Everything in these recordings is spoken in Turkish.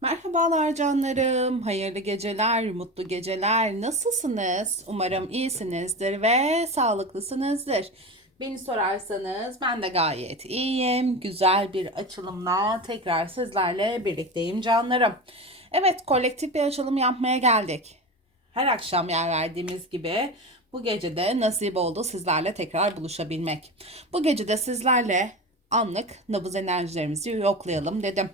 Merhabalar canlarım, hayırlı geceler, mutlu geceler. Nasılsınız? Umarım iyisinizdir ve sağlıklısınızdır. Beni sorarsanız ben de gayet iyiyim. Güzel bir açılımla tekrar sizlerle birlikteyim canlarım. Evet, kolektif bir açılım yapmaya geldik. Her akşam yer verdiğimiz gibi bu gece de nasip oldu sizlerle tekrar buluşabilmek. Bu gece de sizlerle anlık nabız enerjilerimizi yoklayalım dedim.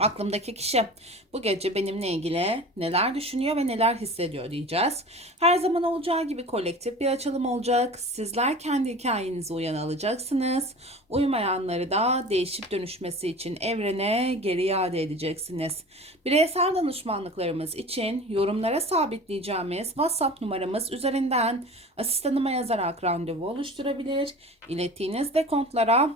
Aklımdaki kişi bu gece benimle ilgili neler düşünüyor ve neler hissediyor diyeceğiz. Her zaman olacağı gibi kolektif bir açılım olacak. Sizler kendi hikayenizi uyan alacaksınız. Uymayanları da değişip dönüşmesi için evrene geri iade edeceksiniz. Bireysel danışmanlıklarımız için yorumlara sabitleyeceğimiz WhatsApp numaramız üzerinden asistanıma yazarak randevu oluşturabilir. İlettiğiniz dekontlara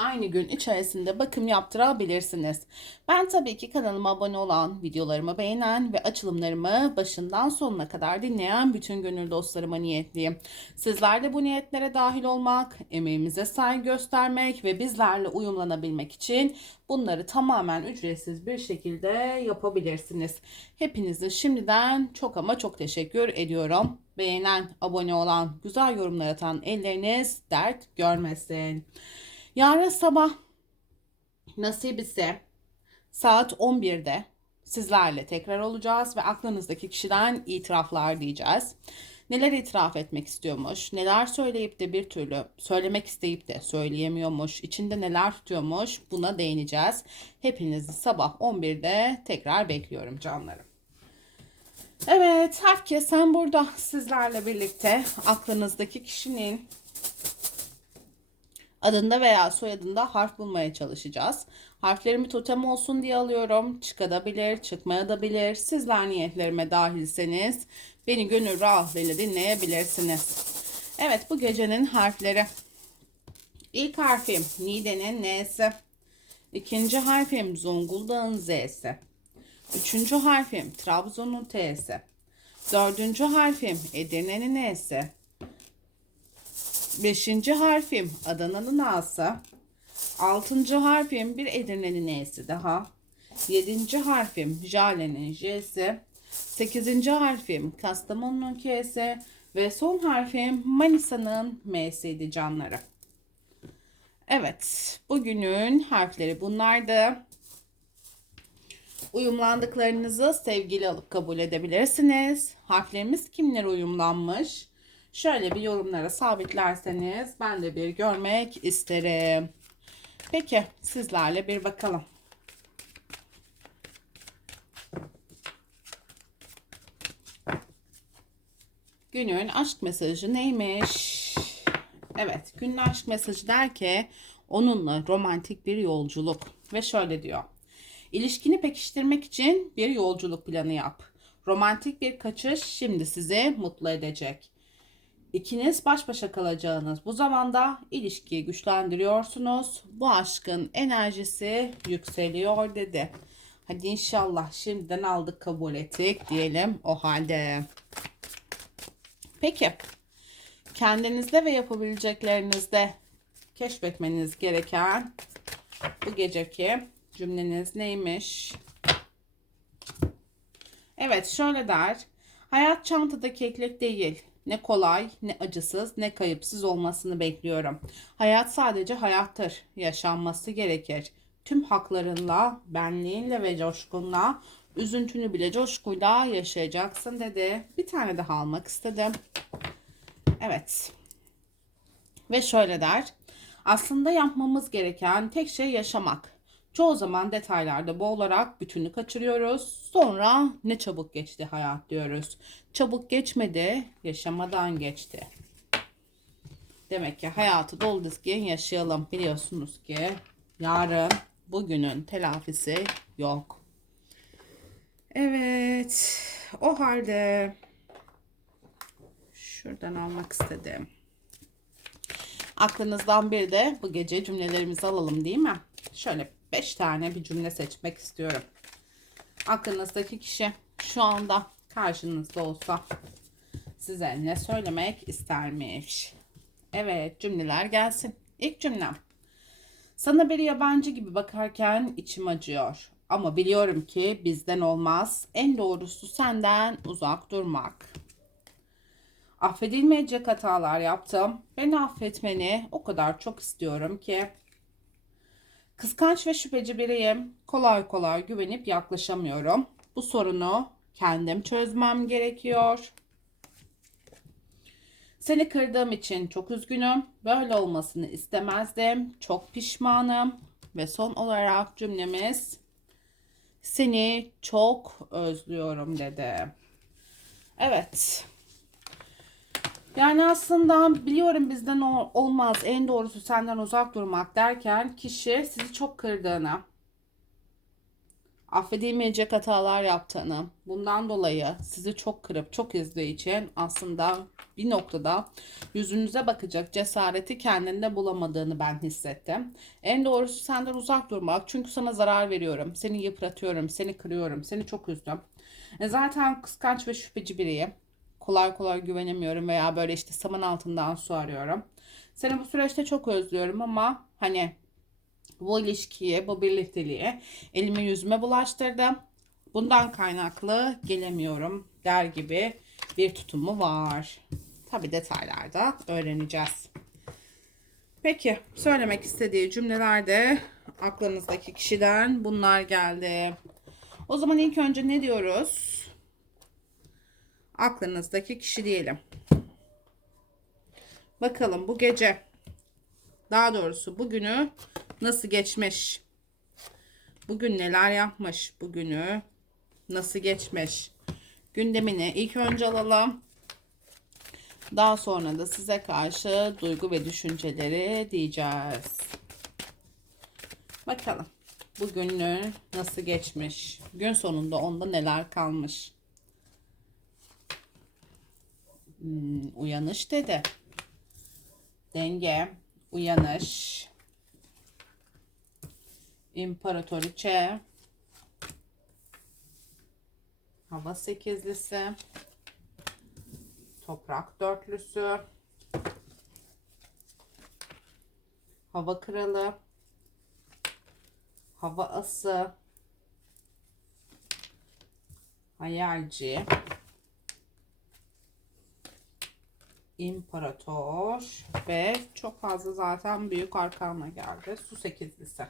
aynı gün içerisinde bakım yaptırabilirsiniz. Ben tabii ki kanalıma abone olan, videolarımı beğenen ve açılımlarımı başından sonuna kadar dinleyen bütün gönül dostlarıma niyetliyim. Sizler de bu niyetlere dahil olmak, emeğimize saygı göstermek ve bizlerle uyumlanabilmek için bunları tamamen ücretsiz bir şekilde yapabilirsiniz. Hepinize şimdiden çok ama çok teşekkür ediyorum. Beğenen, abone olan, güzel yorumlar atan elleriniz dert görmesin. Yarın sabah nasip ise saat 11'de sizlerle tekrar olacağız ve aklınızdaki kişiden itiraflar diyeceğiz. Neler itiraf etmek istiyormuş, neler söyleyip de bir türlü söylemek isteyip de söyleyemiyormuş, içinde neler tutuyormuş buna değineceğiz. Hepinizi sabah 11'de tekrar bekliyorum canlarım. Evet, herkes sen burada sizlerle birlikte aklınızdaki kişinin adında veya soyadında harf bulmaya çalışacağız. Harflerimi totem olsun diye alıyorum. Çıkabilir, çıkmayabilir. Sizler niyetlerime dahilseniz beni gönül rahatlığıyla dinleyebilirsiniz. Evet bu gecenin harfleri. İlk harfim Nide'nin N'si. İkinci harfim Zonguldak'ın Z'si. Üçüncü harfim Trabzon'un T'si. Dördüncü harfim Edirne'nin N'si. Beşinci harfim Adana'nın A'sı. Altıncı harfim bir Edirne'nin E'si daha. Yedinci harfim Jale'nin J'si. Sekizinci harfim Kastamonu'nun K'si. Ve son harfim Manisa'nın M'siydi canları. Evet, bugünün harfleri bunlardı. Uyumlandıklarınızı sevgili alıp kabul edebilirsiniz. Harflerimiz kimlere uyumlanmış? Şöyle bir yorumlara sabitlerseniz ben de bir görmek isterim. Peki sizlerle bir bakalım. Günün aşk mesajı neymiş? Evet, günün aşk mesajı der ki onunla romantik bir yolculuk ve şöyle diyor. İlişkini pekiştirmek için bir yolculuk planı yap. Romantik bir kaçış şimdi sizi mutlu edecek. İkiniz baş başa kalacağınız bu zamanda ilişkiyi güçlendiriyorsunuz. Bu aşkın enerjisi yükseliyor dedi. Hadi inşallah şimdiden aldık kabul ettik diyelim o halde. Peki kendinizde ve yapabileceklerinizde keşfetmeniz gereken bu geceki cümleniz neymiş? Evet şöyle der. Hayat çantada keklik değil. Ne kolay, ne acısız, ne kayıpsız olmasını bekliyorum. Hayat sadece hayattır. Yaşanması gerekir. Tüm haklarınla, benliğinle ve coşkunla, üzüntünü bile coşkuyla yaşayacaksın dedi. Bir tane daha almak istedim. Evet. Ve şöyle der. Aslında yapmamız gereken tek şey yaşamak. Çoğu zaman detaylarda boğularak bütünü kaçırıyoruz. Sonra ne çabuk geçti hayat diyoruz. Çabuk geçmedi, yaşamadan geçti. Demek ki hayatı dolu dizgin yaşayalım. Biliyorsunuz ki yarın bugünün telafisi yok. Evet. O halde şuradan almak istedim. Aklınızdan bir de bu gece cümlelerimizi alalım değil mi? Şöyle 5 tane bir cümle seçmek istiyorum. Aklınızdaki kişi şu anda karşınızda olsa size ne söylemek istermiş? Evet cümleler gelsin. İlk cümlem. Sana bir yabancı gibi bakarken içim acıyor. Ama biliyorum ki bizden olmaz. En doğrusu senden uzak durmak. Affedilmeyecek hatalar yaptım. Beni affetmeni o kadar çok istiyorum ki. Kıskanç ve şüpheci biriyim. Kolay kolay güvenip yaklaşamıyorum. Bu sorunu kendim çözmem gerekiyor. Seni kırdığım için çok üzgünüm. Böyle olmasını istemezdim. Çok pişmanım. Ve son olarak cümlemiz seni çok özlüyorum dedi. Evet. Yani aslında biliyorum bizden olmaz en doğrusu senden uzak durmak derken kişi sizi çok kırdığını, affedilmeyecek hatalar yaptığını, bundan dolayı sizi çok kırıp çok üzdüğü için aslında bir noktada yüzünüze bakacak cesareti kendinde bulamadığını ben hissettim. En doğrusu senden uzak durmak çünkü sana zarar veriyorum, seni yıpratıyorum, seni kırıyorum, seni çok üzdüm. E zaten kıskanç ve şüpheci biriyim kolay kolay güvenemiyorum veya böyle işte saman altından su arıyorum. Seni bu süreçte çok özlüyorum ama hani bu ilişkiye, bu birlikteliğe elimi yüzüme bulaştırdım. Bundan kaynaklı gelemiyorum der gibi bir tutumu var. Tabi detaylarda öğreneceğiz. Peki söylemek istediği cümlelerde aklınızdaki kişiden bunlar geldi. O zaman ilk önce ne diyoruz? Aklınızdaki kişi diyelim. Bakalım bu gece daha doğrusu bugünü nasıl geçmiş? Bugün neler yapmış? Bugünü nasıl geçmiş? Gündemini ilk önce alalım. Daha sonra da size karşı duygu ve düşünceleri diyeceğiz. Bakalım bugünü nasıl geçmiş? Gün sonunda onda neler kalmış? Hmm, uyanış dedi. Denge, uyanış. İmparatoriçe. Hava sekizlisi. Toprak dörtlüsü. Hava kralı. Hava ası. Hayalci. İmparator ve çok fazla zaten büyük arkanla geldi. Su sekizlisi.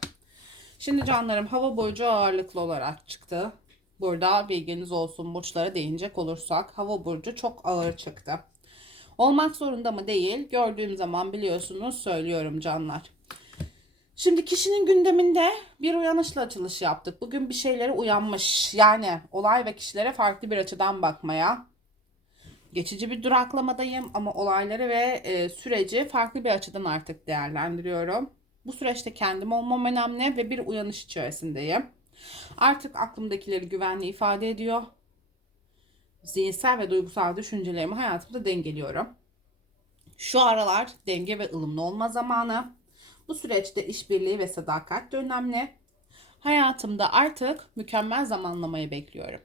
Şimdi canlarım hava burcu ağırlıklı olarak çıktı. Burada bilginiz olsun burçlara değinecek olursak hava burcu çok ağır çıktı. Olmak zorunda mı değil. Gördüğüm zaman biliyorsunuz söylüyorum canlar. Şimdi kişinin gündeminde bir uyanışla açılış yaptık. Bugün bir şeylere uyanmış. Yani olay ve kişilere farklı bir açıdan bakmaya, geçici bir duraklamadayım ama olayları ve e, süreci farklı bir açıdan artık değerlendiriyorum. Bu süreçte kendim olmam önemli ve bir uyanış içerisindeyim. Artık aklımdakileri güvenli ifade ediyor. Zihinsel ve duygusal düşüncelerimi hayatımda dengeliyorum. Şu aralar denge ve ılımlı olma zamanı. Bu süreçte işbirliği ve sadakat de önemli. Hayatımda artık mükemmel zamanlamayı bekliyorum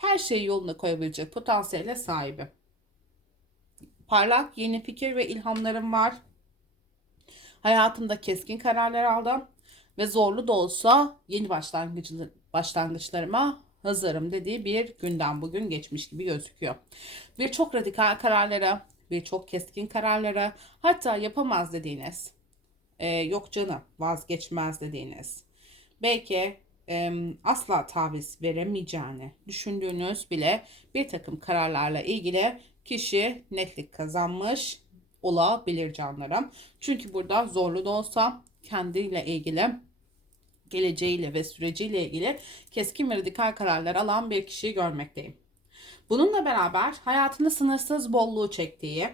her şeyi yoluna koyabilecek potansiyele sahibim. Parlak yeni fikir ve ilhamlarım var. Hayatımda keskin kararlar aldım ve zorlu da olsa yeni başlangıçlarıma hazırım dediği bir günden bugün geçmiş gibi gözüküyor. Birçok radikal kararlara, birçok keskin kararlara, hatta yapamaz dediğiniz, e, yok canım vazgeçmez dediğiniz, belki e, asla taviz veremeyeceğini düşündüğünüz bile bir takım kararlarla ilgili kişi netlik kazanmış olabilir canlarım. Çünkü burada zorlu da olsa kendiyle ilgili geleceğiyle ve süreciyle ilgili keskin ve radikal kararlar alan bir kişiyi görmekteyim. Bununla beraber hayatında sınırsız bolluğu çektiği,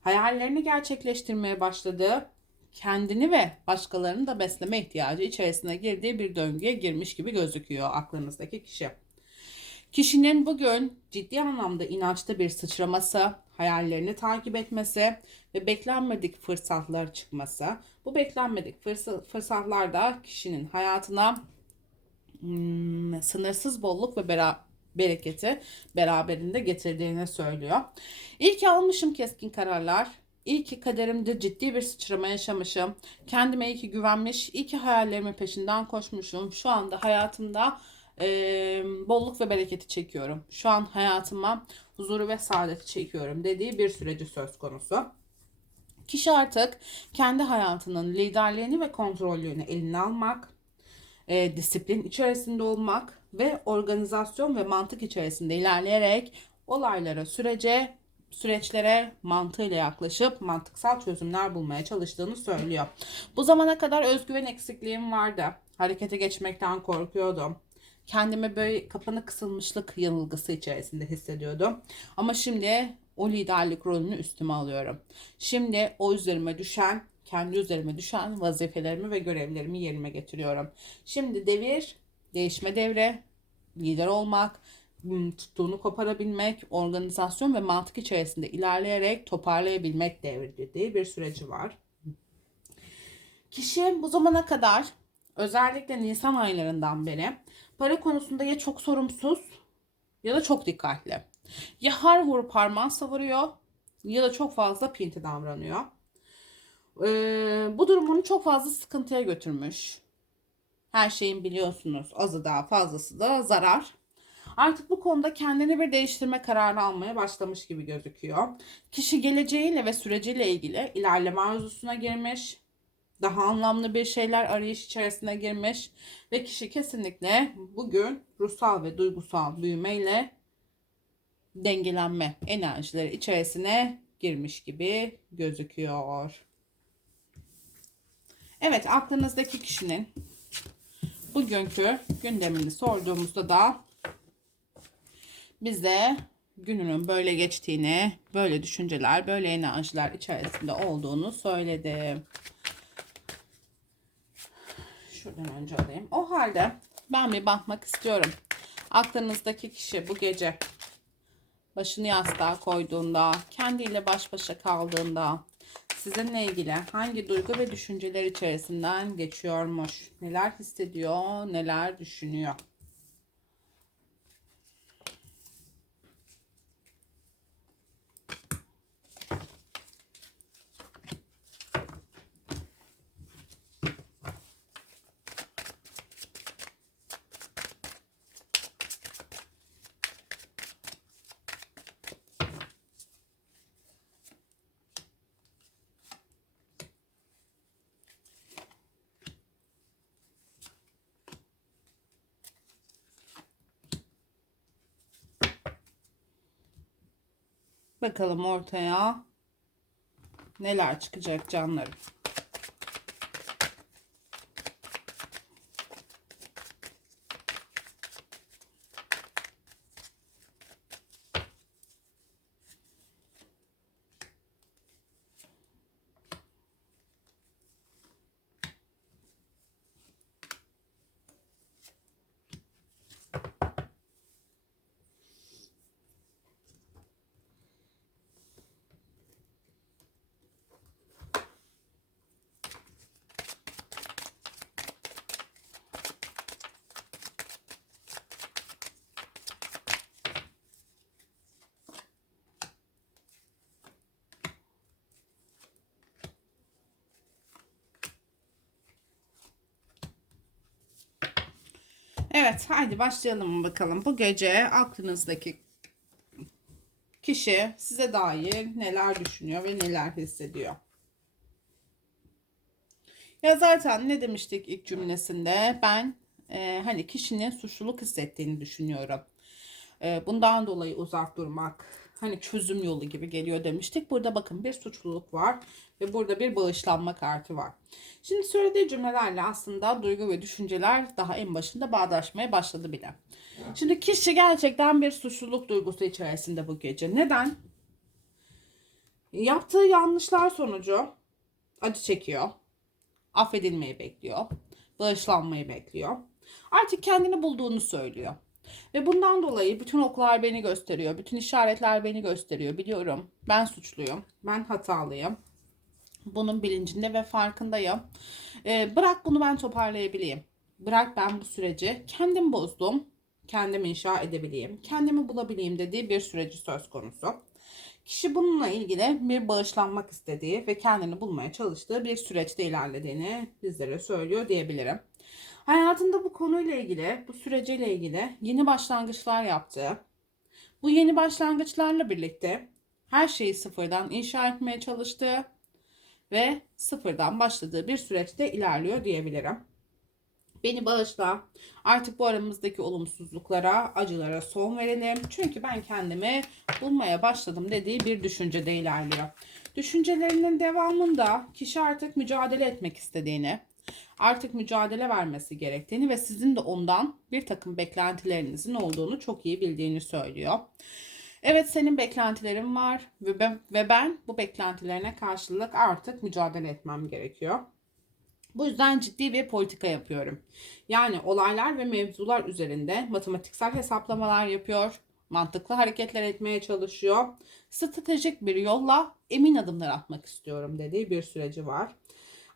hayallerini gerçekleştirmeye başladığı kendini ve başkalarını da besleme ihtiyacı içerisine girdiği bir döngüye girmiş gibi gözüküyor aklınızdaki kişi. Kişinin bugün ciddi anlamda inançta bir sıçraması, hayallerini takip etmesi ve beklenmedik fırsatlar çıkması. Bu beklenmedik fırsatlar da kişinin hayatına hmm, sınırsız bolluk ve bera bereketi beraberinde getirdiğini söylüyor. İlk almışım keskin kararlar İyi ki kaderimde ciddi bir sıçrama yaşamışım. Kendime iyi ki güvenmiş, iyi ki hayallerimin peşinden koşmuşum. Şu anda hayatımda eee, bolluk ve bereketi çekiyorum. Şu an hayatıma huzuru ve saadeti çekiyorum dediği bir süreci söz konusu. Kişi artık kendi hayatının liderliğini ve kontrolünü eline almak, e, disiplin içerisinde olmak ve organizasyon ve mantık içerisinde ilerleyerek olaylara, sürece, süreçlere mantığıyla yaklaşıp mantıksal çözümler bulmaya çalıştığını söylüyor. Bu zamana kadar özgüven eksikliğim vardı. Harekete geçmekten korkuyordum. Kendimi böyle kapanı kısılmışlık yanılgısı içerisinde hissediyordum. Ama şimdi o liderlik rolünü üstüme alıyorum. Şimdi o üzerime düşen, kendi üzerime düşen vazifelerimi ve görevlerimi yerine getiriyorum. Şimdi devir, değişme devre, lider olmak, tuttuğunu koparabilmek, organizasyon ve mantık içerisinde ilerleyerek toparlayabilmek devri dediği bir süreci var. Kişi bu zamana kadar özellikle Nisan aylarından beri para konusunda ya çok sorumsuz ya da çok dikkatli. Ya har vurup parmağı savuruyor ya da çok fazla pinti davranıyor. Ee, bu durum onu çok fazla sıkıntıya götürmüş. Her şeyin biliyorsunuz azı da fazlası da zarar. Artık bu konuda kendini bir değiştirme kararı almaya başlamış gibi gözüküyor. Kişi geleceğiyle ve süreciyle ilgili ilerleme arzusuna girmiş. Daha anlamlı bir şeyler arayış içerisine girmiş. Ve kişi kesinlikle bugün ruhsal ve duygusal büyümeyle dengelenme enerjileri içerisine girmiş gibi gözüküyor. Evet aklınızdaki kişinin bugünkü gündemini sorduğumuzda da bize gününün böyle geçtiğini, böyle düşünceler, böyle enerjiler içerisinde olduğunu söyledi. Şuradan önce alayım. O halde ben bir bakmak istiyorum. Aklınızdaki kişi bu gece başını yastığa koyduğunda, kendiyle baş başa kaldığında sizinle ilgili hangi duygu ve düşünceler içerisinden geçiyormuş? Neler hissediyor, neler düşünüyor? Bakalım ortaya neler çıkacak canlarım. Evet, haydi başlayalım bakalım. Bu gece aklınızdaki kişi size dair neler düşünüyor ve neler hissediyor? Ya zaten ne demiştik ilk cümlesinde? Ben e, hani kişinin suçluluk hissettiğini düşünüyorum. E, bundan dolayı uzak durmak hani çözüm yolu gibi geliyor demiştik. Burada bakın bir suçluluk var ve burada bir bağışlanma kartı var. Şimdi söylediği cümlelerle aslında duygu ve düşünceler daha en başında bağdaşmaya başladı bile. Şimdi kişi gerçekten bir suçluluk duygusu içerisinde bu gece. Neden? Yaptığı yanlışlar sonucu acı çekiyor. Affedilmeyi bekliyor. Bağışlanmayı bekliyor. Artık kendini bulduğunu söylüyor. Ve bundan dolayı bütün oklar beni gösteriyor. Bütün işaretler beni gösteriyor. Biliyorum ben suçluyum. Ben hatalıyım. Bunun bilincinde ve farkındayım. Ee, bırak bunu ben toparlayabileyim. Bırak ben bu süreci kendim bozdum. Kendim inşa edebileyim. Kendimi bulabileyim dediği bir süreci söz konusu. Kişi bununla ilgili bir bağışlanmak istediği ve kendini bulmaya çalıştığı bir süreçte ilerlediğini bizlere söylüyor diyebilirim. Hayatında bu konuyla ilgili, bu süreciyle ilgili yeni başlangıçlar yaptığı, bu yeni başlangıçlarla birlikte her şeyi sıfırdan inşa etmeye çalıştığı ve sıfırdan başladığı bir süreçte ilerliyor diyebilirim. Beni bağışla. Artık bu aramızdaki olumsuzluklara, acılara son verelim. Çünkü ben kendimi bulmaya başladım dediği bir düşüncede ilerliyor. Düşüncelerinin devamında kişi artık mücadele etmek istediğini, artık mücadele vermesi gerektiğini ve sizin de ondan bir takım beklentilerinizin olduğunu çok iyi bildiğini söylüyor. Evet senin beklentilerin var ve ben, ve ben bu beklentilerine karşılık artık mücadele etmem gerekiyor. Bu yüzden ciddi bir politika yapıyorum. Yani olaylar ve mevzular üzerinde matematiksel hesaplamalar yapıyor, mantıklı hareketler etmeye çalışıyor. Stratejik bir yolla emin adımlar atmak istiyorum dediği bir süreci var.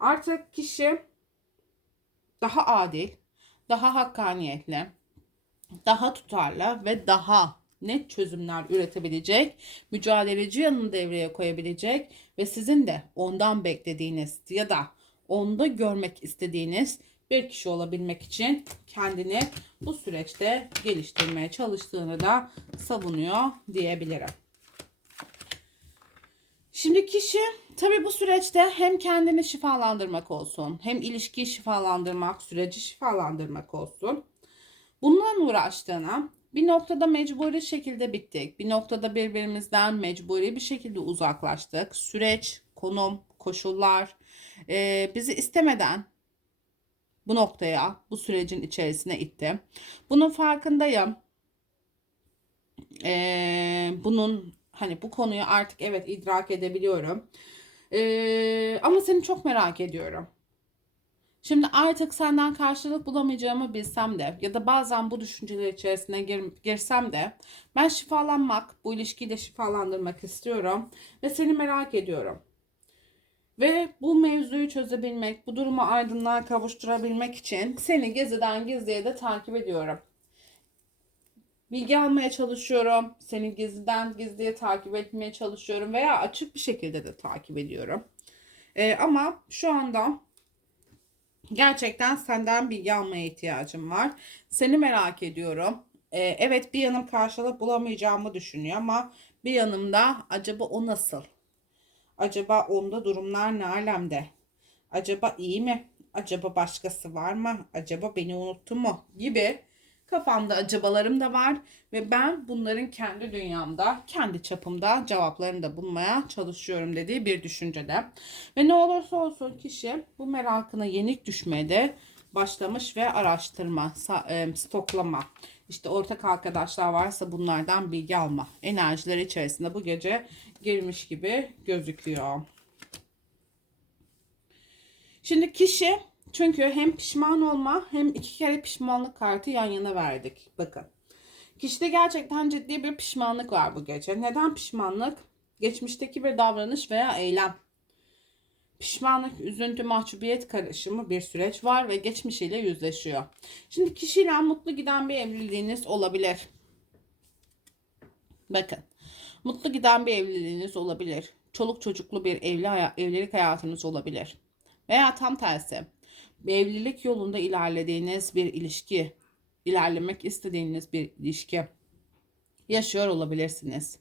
Artık kişi daha adil, daha hakkaniyetli, daha tutarlı ve daha net çözümler üretebilecek, mücadeleci yanını devreye koyabilecek ve sizin de ondan beklediğiniz ya da onda görmek istediğiniz bir kişi olabilmek için kendini bu süreçte geliştirmeye çalıştığını da savunuyor diyebilirim. Şimdi kişi tabii bu süreçte hem kendini şifalandırmak olsun, hem ilişkiyi şifalandırmak, süreci şifalandırmak olsun. Bundan uğraştığına bir noktada mecburi şekilde bittik. Bir noktada birbirimizden mecburi bir şekilde uzaklaştık. Süreç, konum, koşullar e, bizi istemeden bu noktaya, bu sürecin içerisine itti. Bunun farkındayım. E, bunun hani bu konuyu artık evet idrak edebiliyorum. E, ama seni çok merak ediyorum. Şimdi artık senden karşılık bulamayacağımı bilsem de ya da bazen bu düşünceler içerisine gir, girsem de ben şifalanmak, bu ilişkiyi de şifalandırmak istiyorum ve seni merak ediyorum. Ve bu mevzuyu çözebilmek, bu durumu aydınlığa kavuşturabilmek için seni geziden gizliye de takip ediyorum. Bilgi almaya çalışıyorum. Seni gizliden gizliye takip etmeye çalışıyorum veya açık bir şekilde de takip ediyorum. Ee, ama şu anda gerçekten senden bilgi almaya ihtiyacım var. Seni merak ediyorum. Ee, evet bir yanım karşılık bulamayacağımı düşünüyor ama bir yanımda acaba o nasıl? Acaba onda durumlar ne alemde? Acaba iyi mi? Acaba başkası var mı? Acaba beni unuttu mu? Gibi kafamda acabalarım da var ve ben bunların kendi dünyamda, kendi çapımda cevaplarını da bulmaya çalışıyorum dediği bir düşüncede. Ve ne olursa olsun kişi bu merakına yenik düşmeye de başlamış ve araştırma, stoklama, işte ortak arkadaşlar varsa bunlardan bilgi alma enerjileri içerisinde bu gece girmiş gibi gözüküyor. Şimdi kişi çünkü hem pişman olma hem iki kere pişmanlık kartı yan yana verdik. Bakın. Kişide gerçekten ciddi bir pişmanlık var bu gece. Neden pişmanlık? Geçmişteki bir davranış veya eylem. Pişmanlık, üzüntü, mahcubiyet karışımı bir süreç var ve geçmişiyle yüzleşiyor. Şimdi kişiyle mutlu giden bir evliliğiniz olabilir. Bakın. Mutlu giden bir evliliğiniz olabilir. Çoluk çocuklu bir evli evlilik hayatınız olabilir. Veya tam tersi. Evlilik yolunda ilerlediğiniz bir ilişki, ilerlemek istediğiniz bir ilişki yaşıyor olabilirsiniz.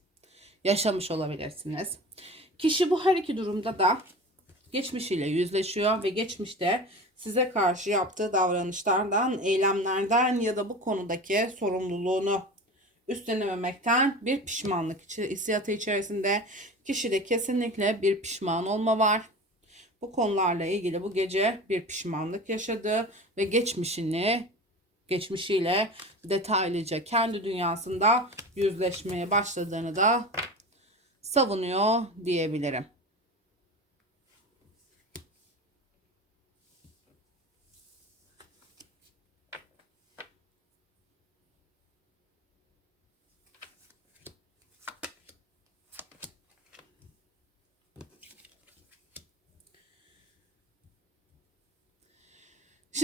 Yaşamış olabilirsiniz. Kişi bu her iki durumda da geçmişiyle yüzleşiyor ve geçmişte size karşı yaptığı davranışlardan, eylemlerden ya da bu konudaki sorumluluğunu üstlenememekten bir pişmanlık hissiyatı içerisinde kişide kesinlikle bir pişman olma var. Bu konularla ilgili bu gece bir pişmanlık yaşadı ve geçmişini geçmişiyle detaylıca kendi dünyasında yüzleşmeye başladığını da savunuyor diyebilirim.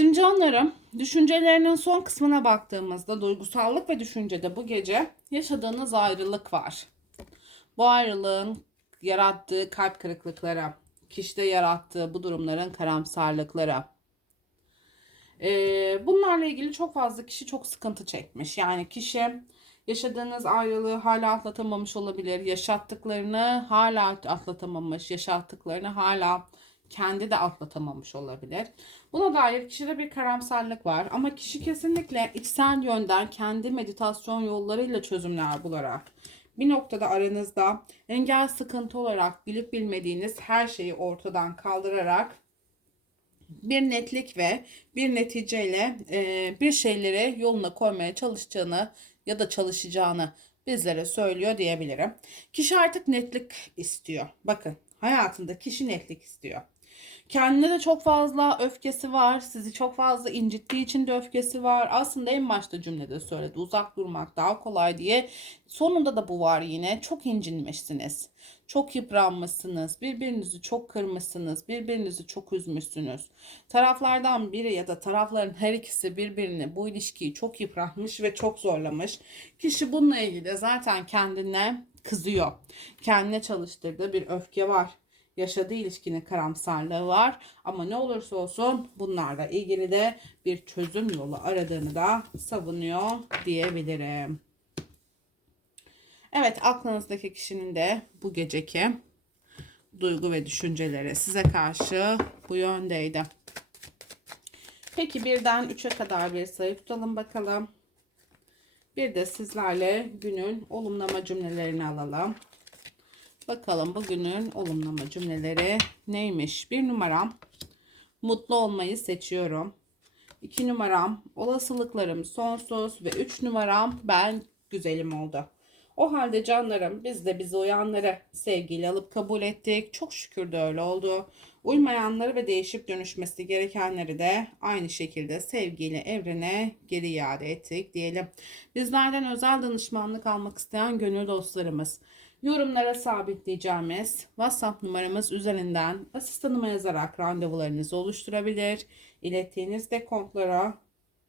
Şimdi canlarım, düşüncelerinin son kısmına baktığımızda duygusallık ve düşüncede bu gece yaşadığınız ayrılık var. Bu ayrılığın yarattığı kalp kırıklıklara, kişide yarattığı bu durumların karamsarlıklara, ee, bunlarla ilgili çok fazla kişi çok sıkıntı çekmiş. Yani kişi yaşadığınız ayrılığı hala atlatamamış olabilir. Yaşattıklarını hala atlatamamış. Yaşattıklarını hala kendi de atlatamamış olabilir. Buna dair kişide bir karamsarlık var. Ama kişi kesinlikle içsel yönden kendi meditasyon yollarıyla çözümler bularak bir noktada aranızda engel sıkıntı olarak bilip bilmediğiniz her şeyi ortadan kaldırarak bir netlik ve bir neticeyle e, bir şeyleri yoluna koymaya çalışacağını ya da çalışacağını bizlere söylüyor diyebilirim. Kişi artık netlik istiyor. Bakın hayatında kişi netlik istiyor. Kendine de çok fazla öfkesi var. Sizi çok fazla incittiği için de öfkesi var. Aslında en başta cümlede söyledi. Uzak durmak daha kolay diye. Sonunda da bu var yine. Çok incinmişsiniz. Çok yıpranmışsınız. Birbirinizi çok kırmışsınız. Birbirinizi çok üzmüşsünüz. Taraflardan biri ya da tarafların her ikisi birbirini bu ilişkiyi çok yıpratmış ve çok zorlamış. Kişi bununla ilgili zaten kendine kızıyor. Kendine çalıştırdığı bir öfke var yaşadığı ilişkinin karamsarlığı var. Ama ne olursa olsun bunlarla ilgili de bir çözüm yolu aradığını da savunuyor diyebilirim. Evet aklınızdaki kişinin de bu geceki duygu ve düşünceleri size karşı bu yöndeydi. Peki birden 3'e kadar bir sayı tutalım bakalım. Bir de sizlerle günün olumlama cümlelerini alalım. Bakalım bugünün olumlama cümleleri neymiş? Bir numaram mutlu olmayı seçiyorum. İki numaram olasılıklarım sonsuz ve üç numaram ben güzelim oldu. O halde canlarım biz de bizi uyanları sevgiyle alıp kabul ettik. Çok şükür de öyle oldu. Uymayanları ve değişip dönüşmesi gerekenleri de aynı şekilde sevgiyle evrene geri iade ettik diyelim. Bizlerden özel danışmanlık almak isteyen gönül dostlarımız Yorumlara sabitleyeceğimiz WhatsApp numaramız üzerinden asistanıma yazarak randevularınızı oluşturabilir. İlettiğiniz dekontlara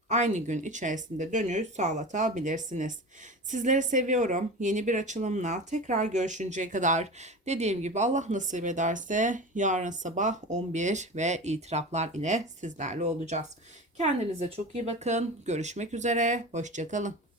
aynı gün içerisinde dönüş sağlatabilirsiniz. Sizleri seviyorum. Yeni bir açılımla tekrar görüşünceye kadar dediğim gibi Allah nasip ederse yarın sabah 11 ve itiraflar ile sizlerle olacağız. Kendinize çok iyi bakın. Görüşmek üzere. Hoşçakalın.